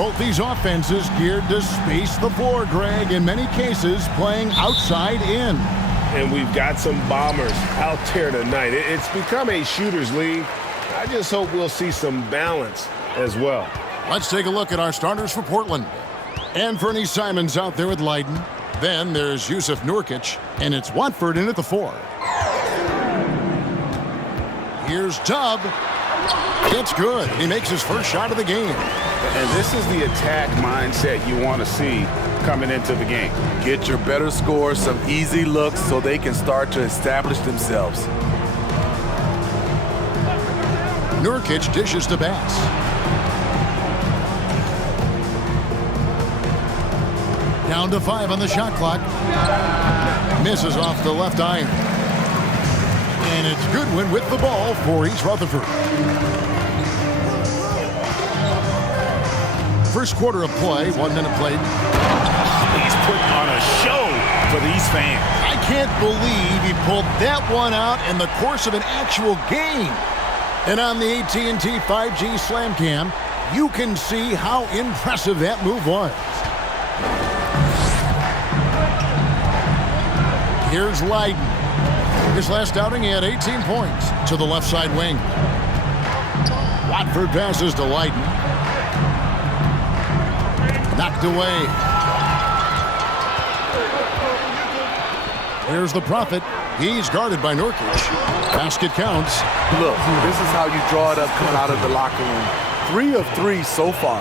Both these offenses geared to space the floor, Greg, in many cases playing outside in. And we've got some bombers out there tonight. It's become a shooter's league. I just hope we'll see some balance as well. Let's take a look at our starters for Portland. Anfernee Simons out there with Leiden. Then there's Jusuf Nurkic, and it's Watford in at the 4. Here's Tubb. It's good. He makes his first shot of the game. And this is the attack mindset you want to see coming into the game. Get your better scores some easy looks so they can start to establish themselves. Nurkic dishes to Bass. Down to 5 on the shot clock. Misses off the left iron. And it's Goodwin with the ball for East Rutherford. First quarter of play, 1 minute played. He's putting on a show for these fans. I can't believe he pulled that one out in the course of an actual game. And on the AT&T 5G Slam Cam, you can see how impressive that move was. Here's Leiden. His last outing, he had 18 points to the left side wing. Watford passes to Leiden. Knocked away. Here's the Prophet. He's guarded by Nurkic. Basket counts. Look, this is how you draw it up coming out of the locker room. 3 of 3 so far.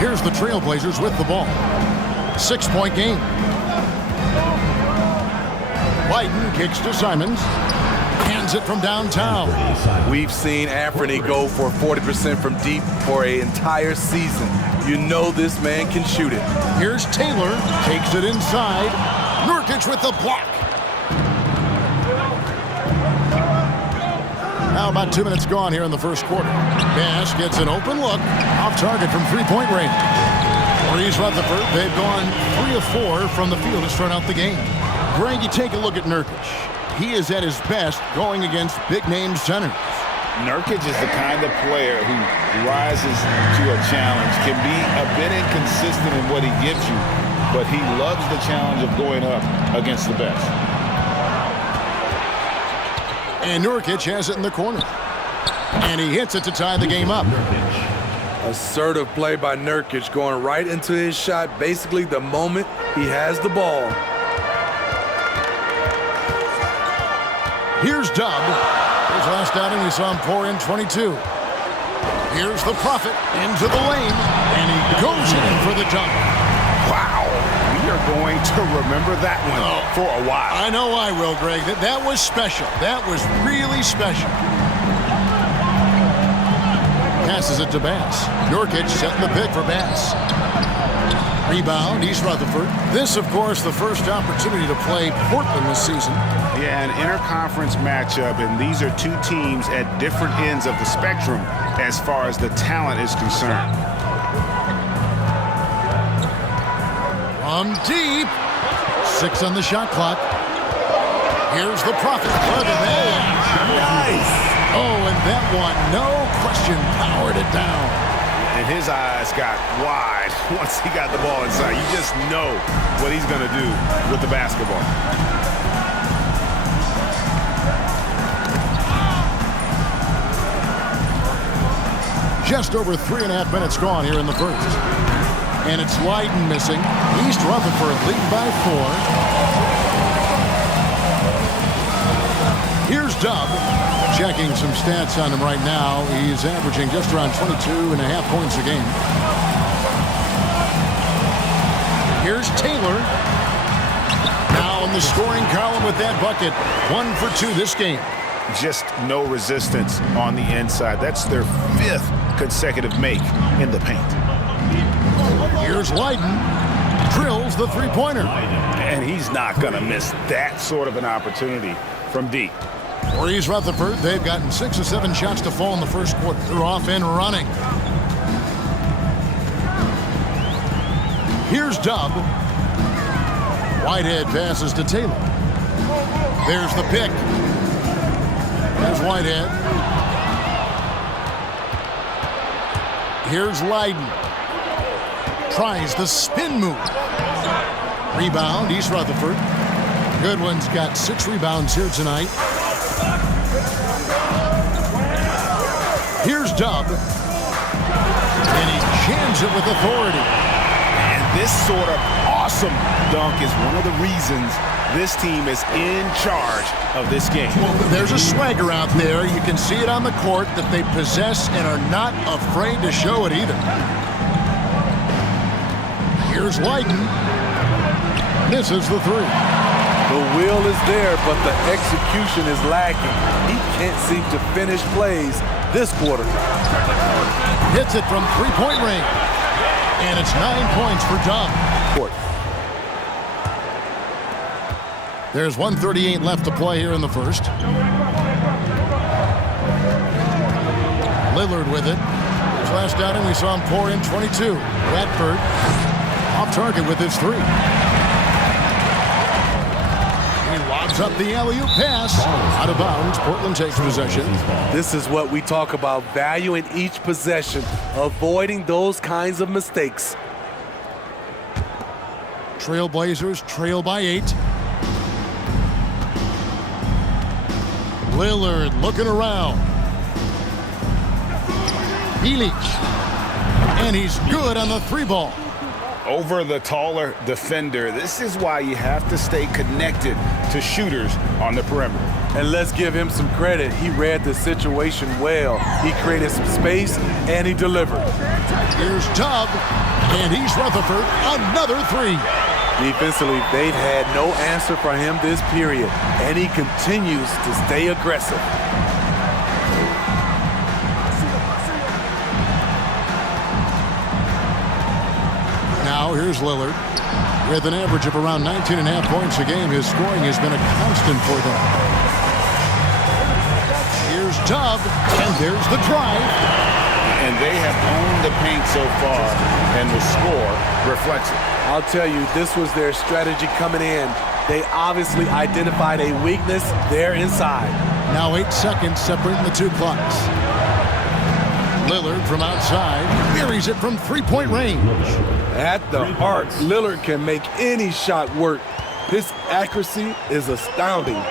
Here's the Trailblazers with the ball. 6-point game. Leiden kicks to Simons. Hands it from downtown. We've seen Anfernee go for 40% from deep for an entire season. You know this man can shoot it. Here's Taylor. Takes it inside. Nurkic with the block. Now about 2 minutes gone here in the first quarter. Bass gets an open look. Off target from three-point range. For East Rutherford, they've gone 3 of 4 from the field to start out the game. Greg, you take a look at Nurkic. He is at his best going against big-name centers. Nurkic is the kind of player who rises to a challenge, can be a bit inconsistent in what he gives you, but he loves the challenge of going up against the best. And Nurkic has it in the corner. And he hits it to tie the game up. Assertive play by Nurkic, going right into his shot basically the moment he has the ball. Here's Dubb. His last outing, we saw him pour in 22. Here's the Prophet into the lane, and he goes in for the dunk. Wow, we are going to remember that one for a while. I know I will, Greg. That was special. That was really special. Passes it to Bass. Nurkic setting the pick for Bass. Rebound, East Rutherford. This, of course, the first opportunity to play Portland this season. Yeah, an interconference matchup, and these are two teams at different ends of the spectrum as far as the talent is concerned. From deep. 6 on the shot clock. Here's the Prophet. Look at that. Nice. Oh, and that one, no question, powered it down. And his eyes got wide once he got the ball inside. You just know what he's going to do with the basketball. Just over 3.5 minutes gone here in the first. And it's Leiden missing. East Rutherford leading by 4. Here's Dubb. Checking some stats on him right now. He's averaging just around 22.5 points a game. Here's Taylor. Now in the scoring column with that bucket. 1 for 2 this game. Just no resistance on the inside. That's their 5th consecutive make in the paint. Here's Leiden. Drills the three-pointer. And he's not going to miss that sort of an opportunity from deep. For East Rutherford, they've gotten 6 of 7 shots to fall in the first quarter. They're off and running. Here's Dubb. Whitehead passes to Taylor. There's the pick. There's Whitehead. Here's Leiden. Tries the spin move. Rebound, East Rutherford. Goodwin's got 6 rebounds here tonight. Here's Dub. And he jams it with authority. And this sort of awesome dunk is one of the reasons this team is in charge of this game. Well, there's a swagger out there. You can see it on the court that they possess and are not afraid to show it either. Here's Leiden. Misses the 3. The will is there, but the execution is lacking. He can't seem to finish plays this quarter. Hits it from 3-point range. And it's 9 points for Dub. There's 1:38 left to play here in the first. Lillard with it. His last outing, we saw him pour in 22. Radford off target with his 3. He lobs up the alley-oop pass. Out of bounds. Portland takes possession. This is what we talk about, valuing each possession, avoiding those kinds of mistakes. Trailblazers trail by 8. Lillard looking around. Bjelic. And he's good on the 3 ball. Over the taller defender, this is why you have to stay connected to shooters on the perimeter. And let's give him some credit. He read the situation well. He created some space, and he delivered. Here's Dub, and East Rutherford, another 3. Defensively, they've had no answer for him this period, and he continues to stay aggressive. Now here's Lillard. With an average of around 19.5 points a game, his scoring has been a constant for them. Here's Dub, and there's the drive. And they have owned the paint so far, and the score reflects it. I'll tell you, this was their strategy coming in. They obviously identified a weakness there inside. Now 8 seconds separating the 2 clocks. Lillard from outside buries it from 3-point range. At the arc, Lillard can make any shot work. His accuracy is astounding.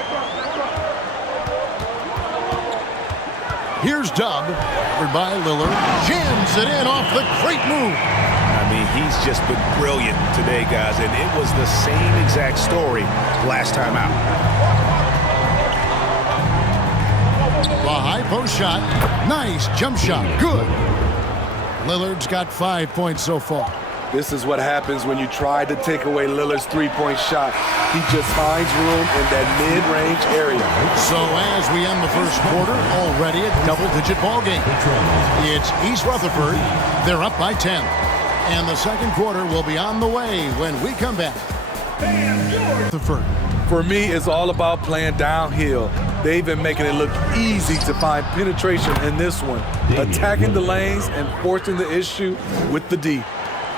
Here's Dub, covered by Lillard. Jams it in off the great move. I mean, he's just been brilliant today, guys, and it was the same exact story last time out. The high post shot. Nice jump shot. Good. Lillard's got 5 points so far. This is what happens when you try to take away Lillard's 3-point shot. He just finds room in that mid-range area. So as we end the first quarter, already a double-digit ball game. It's East Rutherford. They're up by 10. And the second quarter will be on the way when we come back. Rutherford. For me, it's all about playing downhill. They've been making it look easy to find penetration in this one, attacking the lanes and forcing the issue with the D.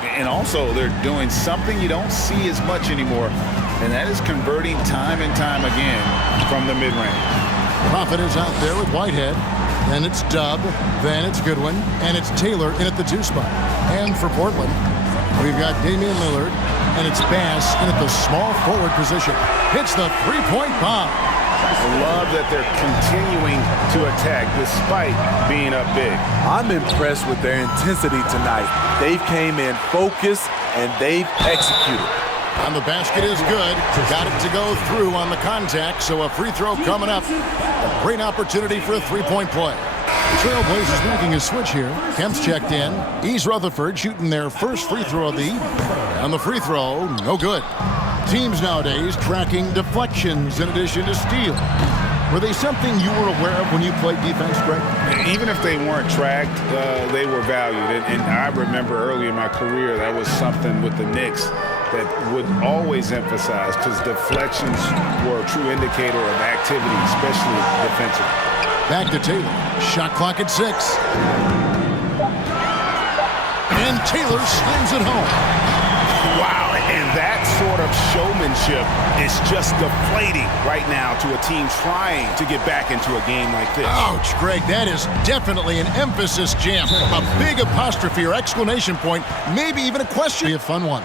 And also, they're doing something you don't see as much anymore, and that is converting time and time again from the mid-range. Profit is out there with Whitehead. Then it's Dub. Then it's Goodwin. And it's Taylor in at the 2 spot. And for Portland, we've got Damian Lillard. And it's Bass in at the small forward position. Hits the 3-point bomb. I love that they're continuing to attack despite being up big. I'm impressed with their intensity tonight. They've came in focused and they've executed. And the basket is good. Got it to go through on the contact, so a free throw coming up. A great opportunity for a 3-point play. Trailblazers making a switch here. Kemp's checked in. East Rutherford shooting their first free throw of the evening. And the free throw, no good. Teams nowadays tracking deflections in addition to steals. Were they something you were aware of when you played defense, Greg? Even if they weren't tracked, they were valued. And I remember early in my career, that was something with the Knicks that would always emphasize, because deflections were a true indicator of activity, especially defensively. Back to Taylor. Shot clock at 6. And Taylor slams it home. Wow, and that sort of showmanship gamesmanship is just deflating right now to a team trying to get back into a game like this. Ouch, Greg, that is definitely an emphasis jam. A big apostrophe or exclamation point, maybe even a question. Be a fun one.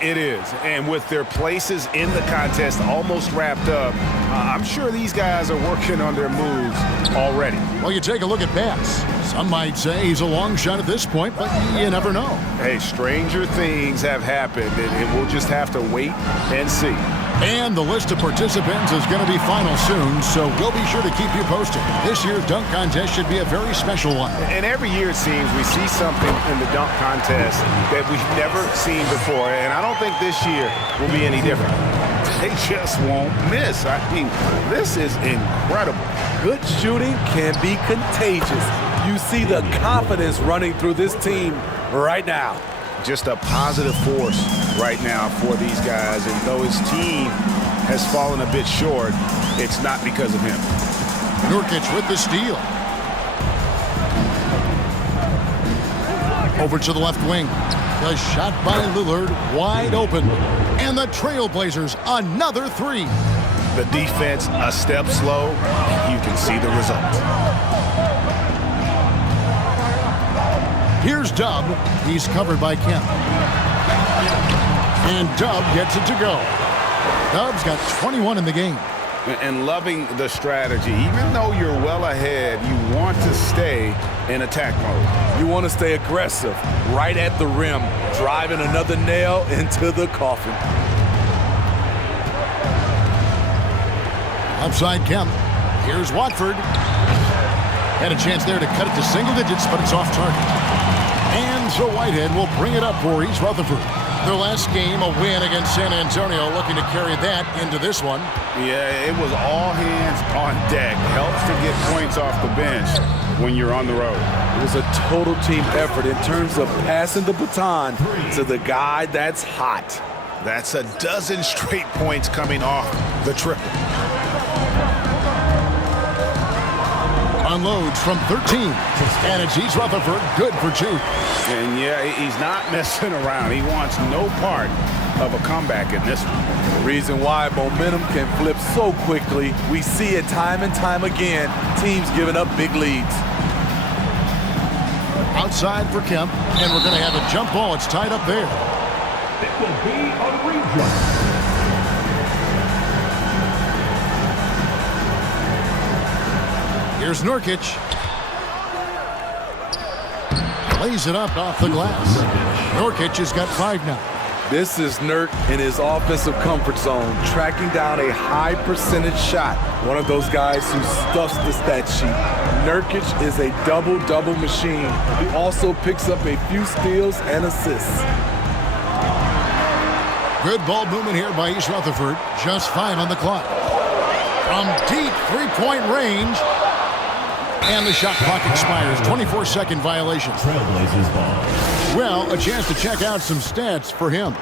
It is, and with their places in the contest almost wrapped up, I'm sure these guys are working on their moves already. Well, you take a look at Bass. Some might say he's a long shot at this point, but you never know. Hey, stranger things have happened, and we'll just have to wait and see. And the list of participants is going to be final soon, so we'll be sure to keep you posted. This year's dunk contest should be a very special one. And every year it seems we see something in the dunk contest that we've never seen before, and I don't think this year will be any different. They just won't miss. I mean, this is incredible. Good shooting can be contagious. You see the confidence running through this team right now. Just a positive force right now for these guys, and though his team has fallen a bit short, it's not because of him. Nurkic with the steal. Over to the left wing. The shot by Lillard, wide open. And the Trailblazers, another three. The defense a step slow. You can see the result. Here's Dub. He's covered by Kemp. And Dub gets it to go. Dub's got 21 in the game. And loving the strategy. Even though you're well ahead, you want to stay in attack mode. You want to stay aggressive, right at the rim, driving another nail into the coffin. Outside Kemp. Here's Watford. Had a chance there to cut it to single digits, but it's off target. And so Whitehead will bring it up for East Rutherford. Their last game, a win against San Antonio, looking to carry that into this one. Yeah, it was all hands on deck. Helps to get points off the bench when you're on the road. It was a total team effort in terms of passing the baton to the guy that's hot. That's a dozen straight points coming off the triple. Unloads from 13. And it's East Rutherford, good for two. And yeah, he's not messing around. He wants no part of a comeback in this one. The reason why momentum can flip so quickly, we see it time and time again, teams giving up big leads. Outside for Kemp, and we're going to have a jump ball. It's tied up there. It will be a replay. Here's Nurkic. Lays it up off the glass. Nurkic has got 5 now. This is Nurk in his offensive comfort zone, tracking down a high percentage shot. One of those guys who stuffs the stat sheet. Nurkic is a double-double machine. He also picks up a few steals and assists. Good ball movement here by East Rutherford. Just 5 on the clock. From deep three-point range. And the shot clock expires. 24-second violation. Trailblazers ball. Well, a chance to check out some stats for him.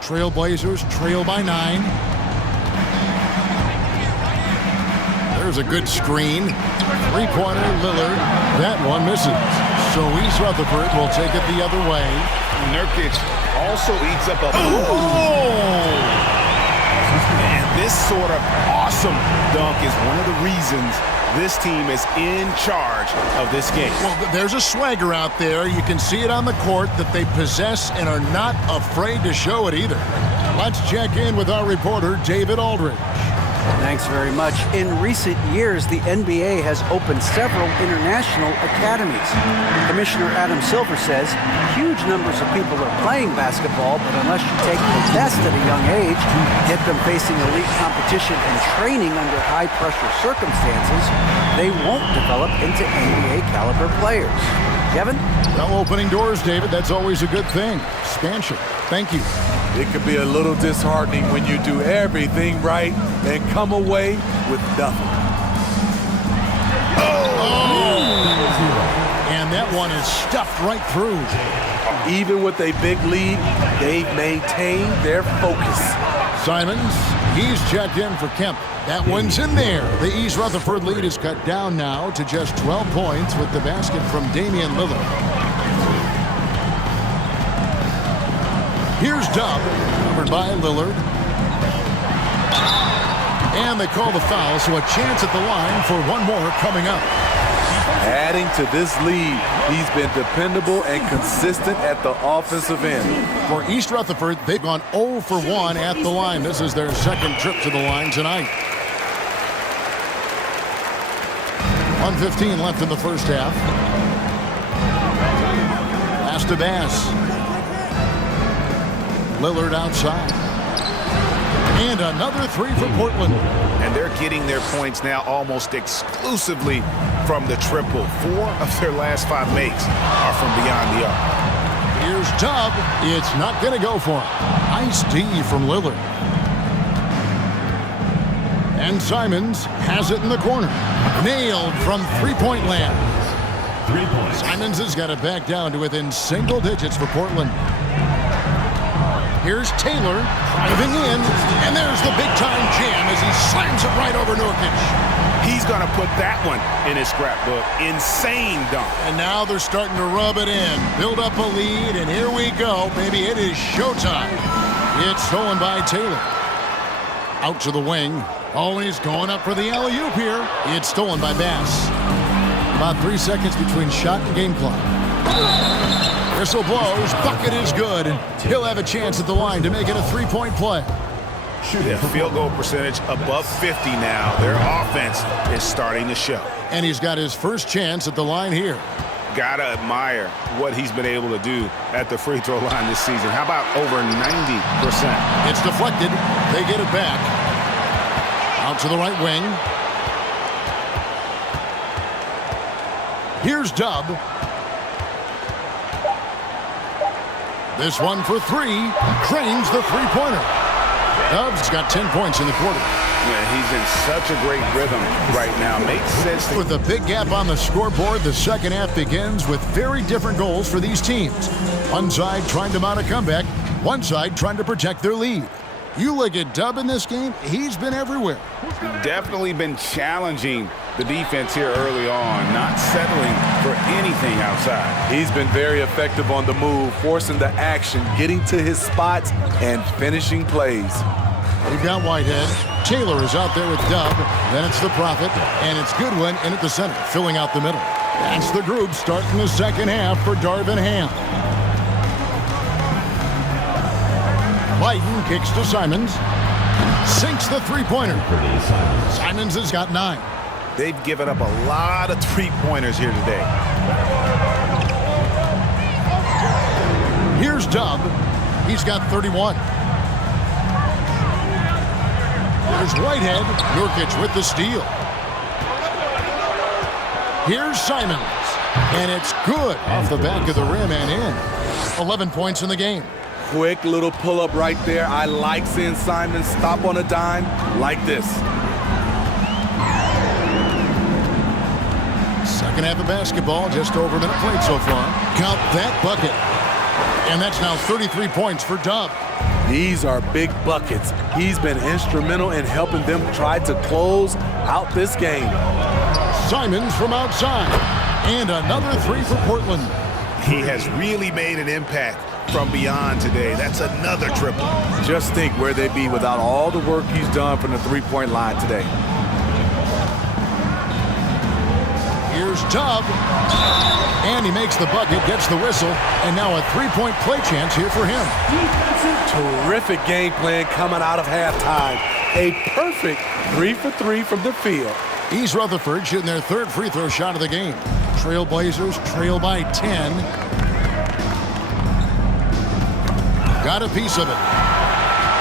Trailblazers trail by 9. There's a good screen. Three-pointer, Lillard. That one misses. So East Rutherford will take it the other way. Nurkic also eats up a... And this sort of awesome dunk is one of the reasons this team is in charge of this game. Well, there's a swagger out there. You can see it on the court that they possess and are not afraid to show it either. Let's check in with our reporter, David Aldridge. Thanks very much. In recent years, the NBA has opened several international academies. Commissioner Adam Silver says huge numbers of people are playing basketball, but unless you take the best at a young age, get them facing elite competition and training under high-pressure circumstances, they won't develop into NBA-caliber players. Kevin? Well, opening doors, David, that's always a good thing. Expansion. Thank you. It can be a little disheartening when you do everything right and come away with nothing. And that one is stuffed right through. Even with a big lead, they've maintained their focus. Simons, he's checked in for Kemp. That one's in there. The East Rutherford lead is cut down now to just 12 points with the basket from Damian Lillard. Here's Dub, covered by Lillard. And they call the foul, so a chance at the line for one more coming up. Adding to this lead, he's been dependable and consistent at the offensive end. For East Rutherford, they've gone 0 for 1 at the line. This is their second trip to the line tonight. 1:15 left in the first half. Pass to Bass. Lillard outside. And another three for Portland. And they're getting their points now almost exclusively from the triple. 4 of their last 5 makes are from beyond the arc. Here's Dub. It's not going to go for him. Nice D from Lillard. And Simons has it in the corner. Nailed from three-point land. 3 points. Simons has got it back down to within single digits for Portland. Here's Taylor driving in, and there's the big-time jam as he slams it right over Nurkic. He's going to put that one in his scrapbook. Insane dunk. And now they're starting to rub it in, build up a lead, and here we go. Maybe it is showtime. It's stolen by Taylor. Out to the wing. Always going up for the alley-oop here. It's stolen by Bass. About 3 seconds between shot and game clock. Whistle blows, bucket is good, and he'll have a chance at the line to make it a three-point play. Yeah, field goal percentage above 50 now. Their offense is starting to show. And he's got his first chance at the line here. Gotta admire what he's been able to do at the free throw line this season. How about over 90%? It's deflected. They get it back. Out to the right wing. Here's Dub. This one for three. Cranes the three-pointer. Dub's got 10 points in the quarter. Yeah, he's in such a great rhythm right now. Makes sense. With a big gap on the scoreboard, the second half begins with very different goals for these teams. One side trying to mount a comeback, one side trying to protect their lead. You look at Dub in this game, he's been everywhere. Definitely been challenging the defense here early on, not settling for anything outside. He's been very effective on the move, forcing the action, getting to his spots, and finishing plays. We've got Whitehead. Taylor is out there with Dub. Then it's the Prophet, and it's Goodwin in at the center, filling out the middle. That's the group starting the second half for Darvin Ham. Biden kicks to Simons. Sinks the three-pointer. Simons has got 9. They've given up a lot of three-pointers here today. Here's Dub. He's got 31. There's Whitehead. Nurkic with the steal. Here's Simons. And it's good off the back of the rim and in. 11 points in the game. Quick little pull-up right there. I like seeing Simon stop on a dime like this. Second half of basketball, just over a minute played so far. Count that bucket. And that's now 33 points for Dub. These are big buckets. He's been instrumental in helping them try to close out this game. Simons from outside. And another three for Portland. He has really made an impact from beyond today. That's another triple. Just think where they'd be without all the work he's done from the three-point line today. Here's Dub. And he makes the bucket, gets the whistle, and now a three-point play chance here for him. Terrific game plan coming out of halftime. A perfect 3 for 3 from the field. East Rutherford shooting their third free throw shot of the game. Trailblazers trail by 10. Got a piece of it.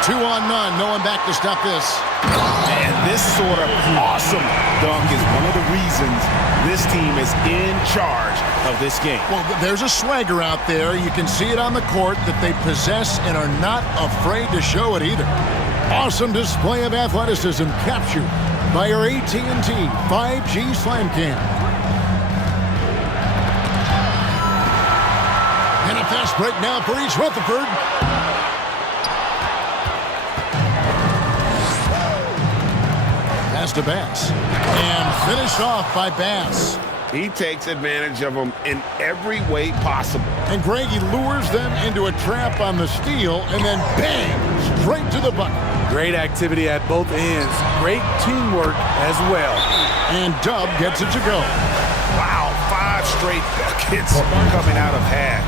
2 on none. No one back to stop this. And this sort of awesome dunk is one of the reasons this team is in charge of this game. Well, there's a swagger out there. You can see it on the court that they possess and are not afraid to show it either. Awesome display of athleticism captured by our AT&T 5G Slam Cam. And a fast break now for East Rutherford. Pass to Bass. And finished off by Bass. He takes advantage of them in every way possible. And Greggy lures them into a trap on the steal, and then bang, straight to the bucket. Great activity at both ends. Great teamwork as well. And Dub gets it to go. Wow, 5 straight buckets coming out of half.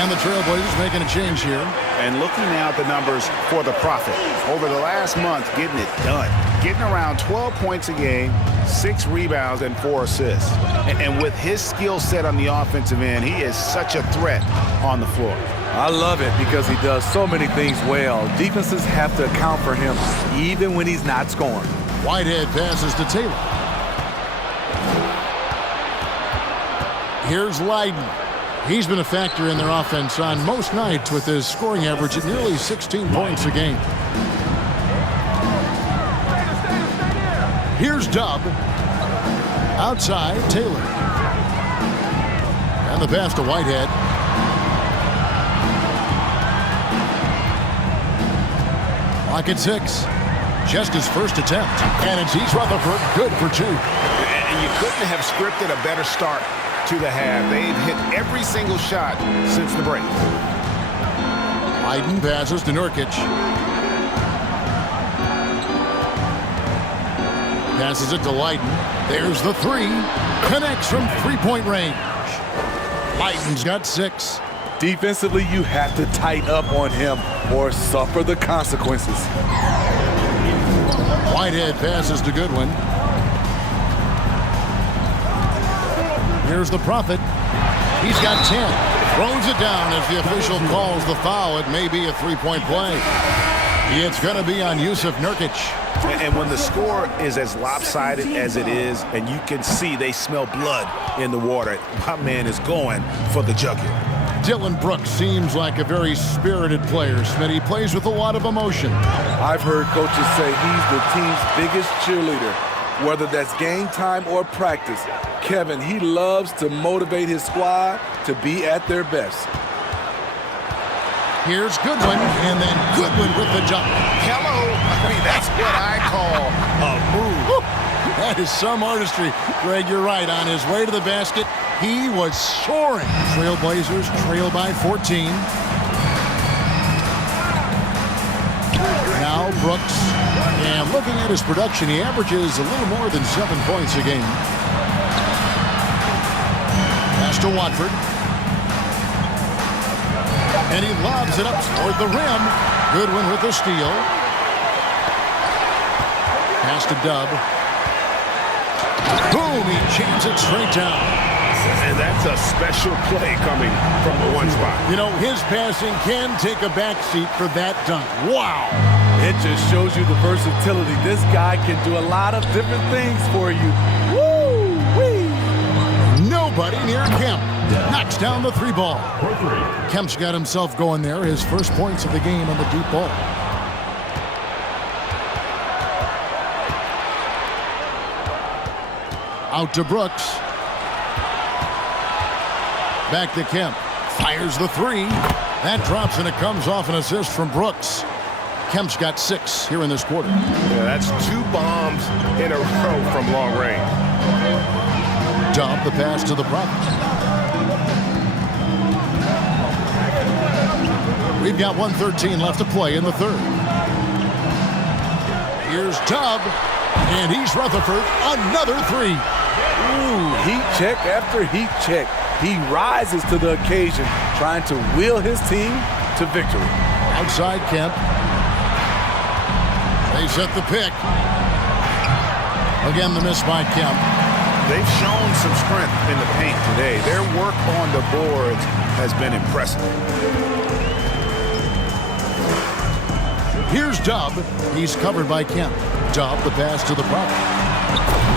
And the Trailblazers making a change here. And looking now at the numbers for the Prophet. Over the last month, getting it done. Getting around 12 points a game, 6 rebounds, and 4 assists. And with his skill set on the offensive end, he is such a threat on the floor. I love it because he does so many things well. Defenses have to account for him even when he's not scoring. Whitehead passes to Taylor. Here's Leiden. He's been a factor in their offense on most nights with his scoring average at nearly 16 points a game. Here's Dub. Outside, Taylor. And the pass to Whitehead. Clock at 6. Just his first attempt. And it's East Rutherford, good for 2. And you couldn't have scripted a better start to the half. They've hit every single shot since the break. Leiden passes to Nurkic. Passes it to Leiden. There's the 3. Connects from three-point range. Leiden's got 6. Defensively, you have to tighten up on him or suffer the consequences. Whitehead passes to Goodwin. Here's the Prophet. He's got 10. Throws it down as the official calls the foul. It may be a three-point play. It's going to be on Jusuf Nurkic. And when the score is as lopsided as it is, and you can see they smell blood in the water, my man is going for the jugular. Dylan Brooks seems like a very spirited player. Smitty plays with a lot of emotion. I've heard coaches say he's the team's biggest cheerleader, whether that's game time or practice. Kevin, he loves to motivate his squad to be at their best. Here's Goodwin, and then Goodwin with the jump. Hello. I mean, that's what I call a move. That is some artistry. Greg, you're right. On his way to the basket, he was soaring. Trailblazers trail by 14. Now Brooks. And looking at his production, he averages a little more than 7 points a game. Pass to Watford. And he lobs it up toward the rim. Goodwin with the steal. Pass to Dub. Boom, he jams it straight down. And that's a special play coming from the one spot. You know, his passing can take a backseat for that dunk. Wow. It just shows you the versatility. This guy can do a lot of different things for you. Woo-wee. Nobody near Kemp. Knocks down the 3 ball. Kemp's got himself going there. His first points of the game on the deep ball. Out to Brooks. Back to Kemp. Fires the 3. That drops and it comes off an assist from Brooks. Kemp's got 6 here in this quarter. Yeah, that's 2 bombs in a row from long range. Dub the pass to the Prophet. We've got 1:13 left to play in the third. Here's Dub, and East Rutherford, another 3. Ooh, heat check after heat check. He rises to the occasion, trying to wheel his team to victory. Outside Kemp. They set the pick. Again, the miss by Kemp. They've shown some strength in the paint today. Their work on the boards has been impressive. Here's Dub. He's covered by Kemp. Dub the pass to the Prophet.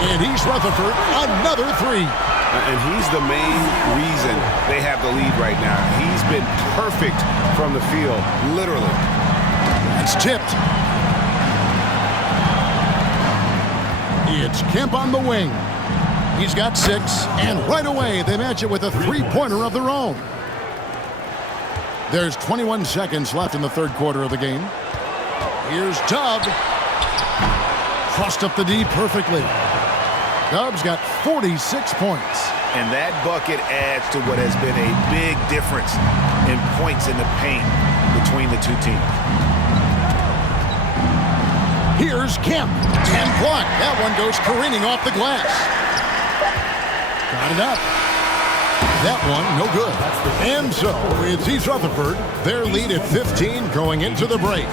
And East Rutherford, another 3. And he's the main reason they have the lead right now. He's been perfect from the field, literally. It's tipped. It's Kemp on the wing. He's got 6, and right away they match it with a 3-pointer of their own. There's 21 seconds left in the third quarter of the game. Here's Dub. Crossed up the D perfectly. Dub's got 46 points. And that bucket adds to what has been a big difference in points in the paint between the two teams. Here's Kemp. And blocked. That one goes careening off the glass. Got it up. That one, no good. And so, it's East Rutherford. Their lead at 15 going into the break.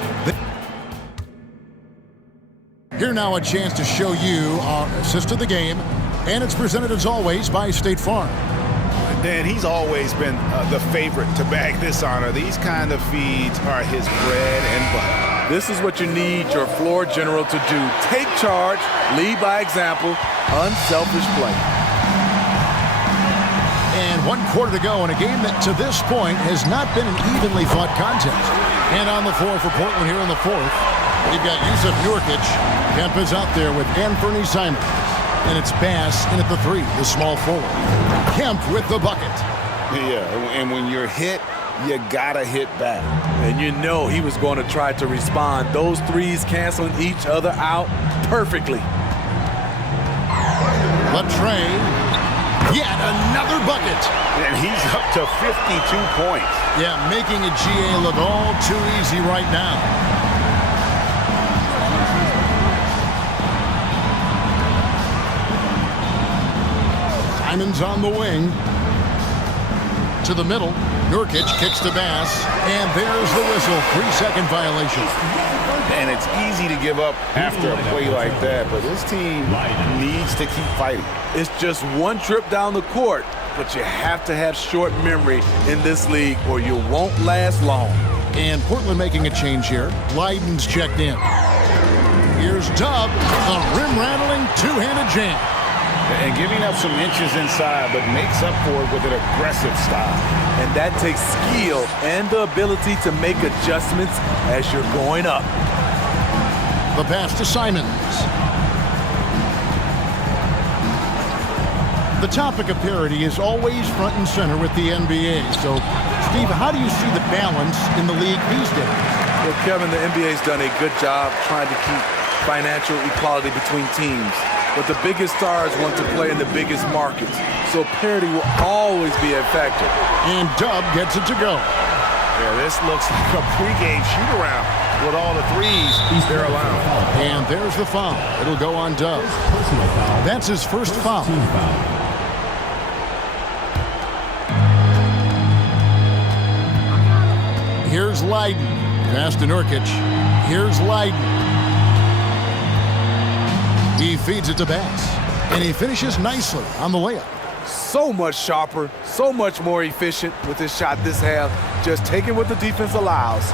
Here now a chance to show you our assist of the game. And it's presented as always by State Farm. Dan, he's always been the favorite to bag this honor. These kind of feeds are his bread and butter. This is what you need your floor general to do. Take charge, lead by example, unselfish play. And 1 quarter to go in a game that to this point has not been an evenly fought contest. And on the floor for Portland here in the fourth, we've got Jusuf Nurkic. Kemp is out there with Anthony Simons. And it's Bass in at the 3, the small forward. Kemp with the bucket. Yeah, and when you're hit, you gotta hit back. And you know he was going to try to respond. Those threes canceling each other out perfectly. Latre, yet another bucket. And he's up to 52 points. Yeah, making a GA look all too easy right now. Simons on the wing. To the middle. Nurkic kicks to Bass. And there's the whistle. 3-second violation. And it's easy to give up after a play like that, but this team needs to keep fighting. It's just one trip down the court, but you have to have short memory in this league or you won't last long. And Portland making a change here. Leiden's checked in. Here's Dub. A rim-rattling two-handed jam. And giving up some inches inside, but makes up for it with an aggressive style. And that takes skill and the ability to make adjustments as you're going up. The pass to Simons. The topic of parity is always front and center with the NBA. So, Steve, how do you see the balance in the league these days? Well, Kevin, the NBA's done a good job trying to keep financial equality between teams. But the biggest stars want to play in the biggest markets. So parity will always be a factor. And Dub gets it to go. Yeah, this looks like a pregame shoot-around with all the threes they're allowing. And there's the foul. It'll go on Dub. That's his first foul. Here's Leiden. Pass to Nurkic. Here's Leiden. He feeds it to Bass, and he finishes nicely on the layup. So much sharper, so much more efficient with his shot this half, just taking what the defense allows.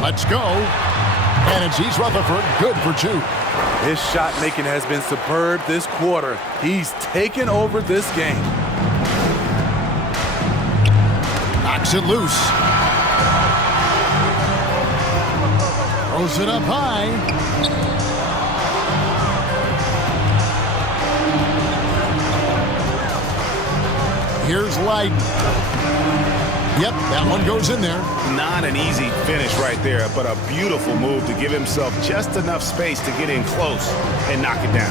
Let's go. And it's East Rutherford, good for 2. His shot making has been superb this quarter. He's taken over this game. Knocks it loose. Throws it up high. Here's Leiden. Yep, that one goes in there. Not an easy finish right there, but a beautiful move to give himself just enough space to get in close and knock it down.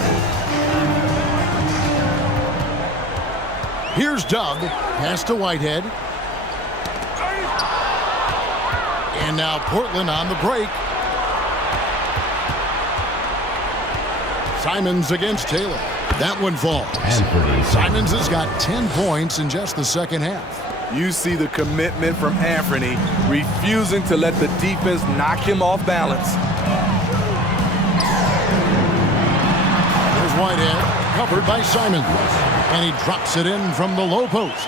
Here's Dub. Pass to Whitehead. And now Portland on the break. Simons against Taylor. That one falls. Simons has got 10 points in just the second half. You see the commitment from Anthony, refusing to let the defense knock him off balance. There's Whitehead, covered by Simons. And he drops it in from the low post.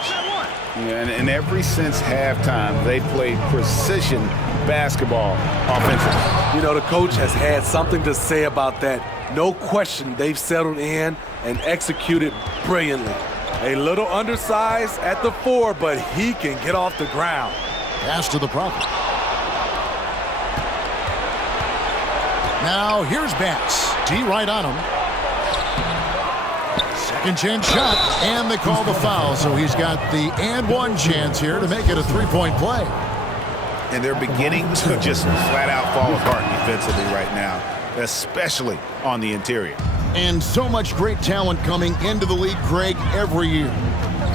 Yeah, and ever since halftime, they played precision basketball offensively. You know, the coach has had something to say about that. No question, they've settled in and executed brilliantly. A little undersized at the 4, but he can get off the ground. Pass to the Prophet. Now here's Bass. D right on him. Second chance shot, and they call the foul. So he's got the and one chance here to make it a three-point play. And they're beginning to just flat out fall apart defensively right now, especially on the interior. And so much great talent coming into the league, Greg, every year.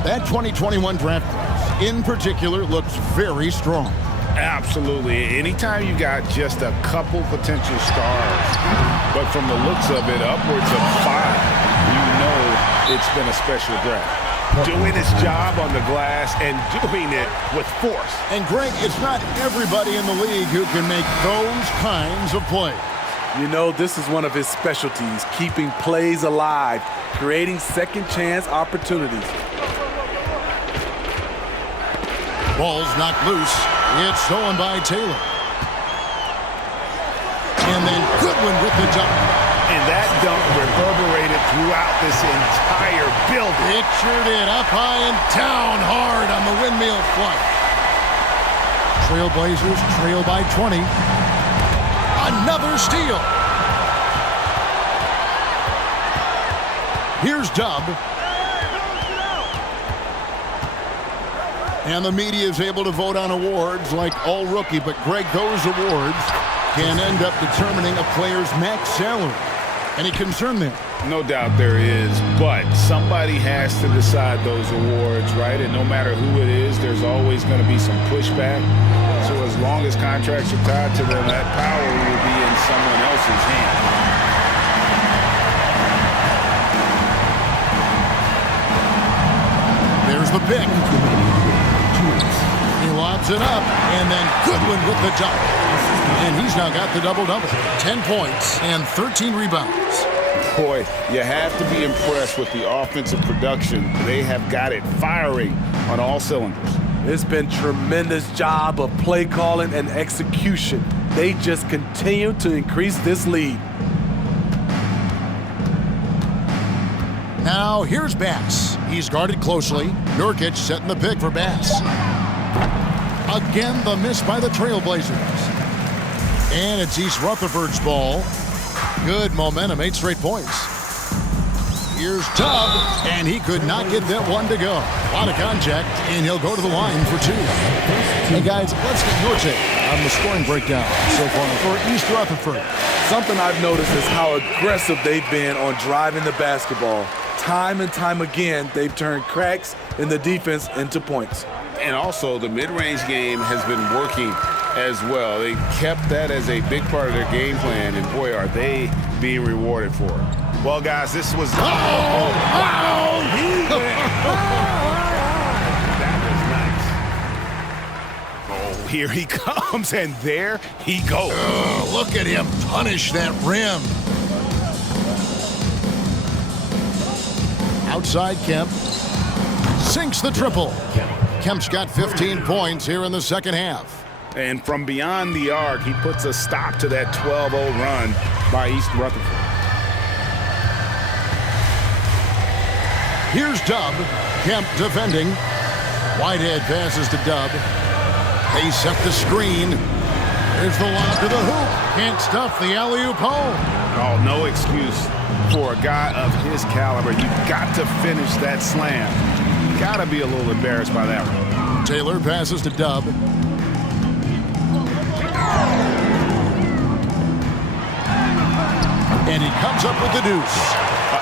That 2021 draft class, in particular, looks very strong. Absolutely. Anytime you got just a couple potential stars, but from the looks of it, upwards of 5, you know it's been a special draft. Doing his job on the glass and doing it with force. And Greg, it's not everybody in the league who can make those kinds of plays. You know, this is one of his specialties, keeping plays alive, creating second chance opportunities. Ball's knocked loose. It's stolen by Taylor. And then Goodwin with the jump. And that dunk reverberated throughout this entire building. Pictured it up high and down hard on the windmill flight. Trailblazers trail by 20. Another steal. Here's Dub. And the media is able to vote on awards like all rookie, but Greg, those awards can end up determining a player's max salary. Any concern there? No doubt there is, but somebody has to decide those awards, right? And no matter who it is, there's always going to be some pushback. So as long as contracts are tied to them, that power will be in someone else's hands. There's the pick. He lobs it up, and then Goodwin with the jump. And he's now got the double-double. 10 points and 13 rebounds. Boy, you have to be impressed with the offensive production. They have got it firing on all cylinders. It's been tremendous job of play calling and execution. They just continue to increase this lead. Now here's Bass. He's guarded closely. Nurkic setting the pick for Bass. Again, the miss by the Trailblazers. And it's East Rutherford's ball. Good momentum, 8 straight points. Here's Tubb, and he could not get that one to go. A lot of contact, and he'll go to the line for 2. Hey guys, let's get your take on the scoring breakdown so far for East Rutherford. Something I've noticed is how aggressive they've been on driving the basketball. Time and time again, they've turned cracks in the defense into points. And also, the mid-range game has been working as well. They kept that as a big part of their game plan, and boy, are they being rewarded for it. Well, guys, this was... That was nice. Oh, here he comes, and there he goes. Look at him punish that rim. Outside Kemp. Sinks the triple. Kemp's got 15 points here in the second half. And from beyond the arc, he puts a stop to that 12-0 run by East Rutherford. Here's Dub. Kemp defending. Whitehead passes to Dub. They set the screen. There's the lob to the hoop. Can't stuff the alley-oop home. Oh, no excuse for a guy of his caliber. You've got to finish that slam. You got to be a little embarrassed by that one. Taylor passes to Dub. And he comes up with the deuce.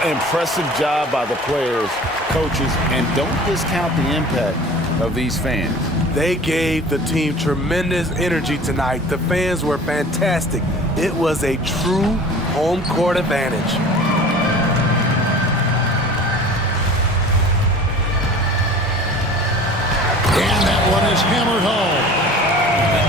Impressive job by the players, coaches, and don't discount the impact of these fans. They gave the team tremendous energy tonight. The fans were fantastic. It was a true home court advantage. And that one is hammered home.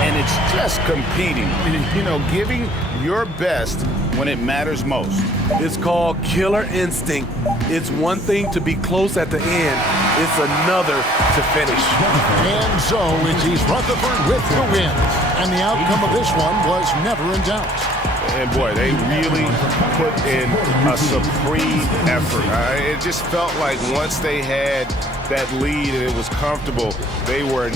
And it's just competing, you know, giving your best when it matters most. It's called killer instinct. It's one thing to be close at the end. It's another to finish. And so it's East Rutherford with the win. And the outcome of this one was never in doubt. And boy, they really put in a supreme effort. It just felt like once they had that lead and it was comfortable, they were